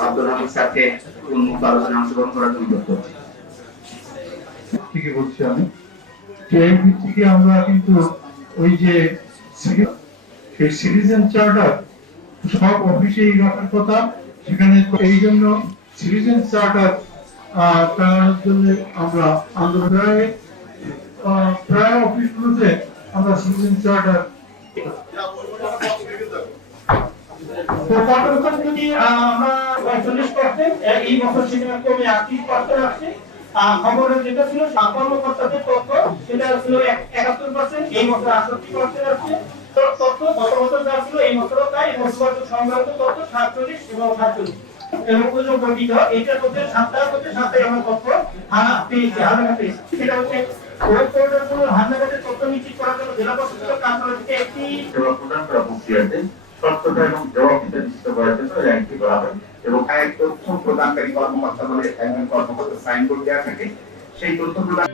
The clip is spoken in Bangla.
আব্দুল হামিদ স্যারকে উন্মুক্ত আলোচনায় অংশগ্রহণ করার জন্য থেকে বলছি আমি। যে এই আমরা কিন্তু ওই যে সেই সিটিজেন চার্টার সব অফিসেই রাখার কথা। সেখানে এই জন্য সিটিজেন চার্টার চালানোর জন্য আমরা আন্দোলন প্রায় অফিসগুলোতে আমরা সিটিজেন চার্টার তো কর্মকর্তা যদি আহ, আমরা পঁয়তাল্লিশ পার্সেন্ট এই বছর সেটা কমে আটত্রিশ পার্সেন্ট আসছে। হচ্ছে তথ্য করার জন্য জেলা প্রশাসকের কার্যালয় থেকে একটি এবং জবাবদিহিতা তথ্য প্রদানকারী কর্মকর্তা বলে একজন দেওয়া থাকে সেই তথ্য প্রদান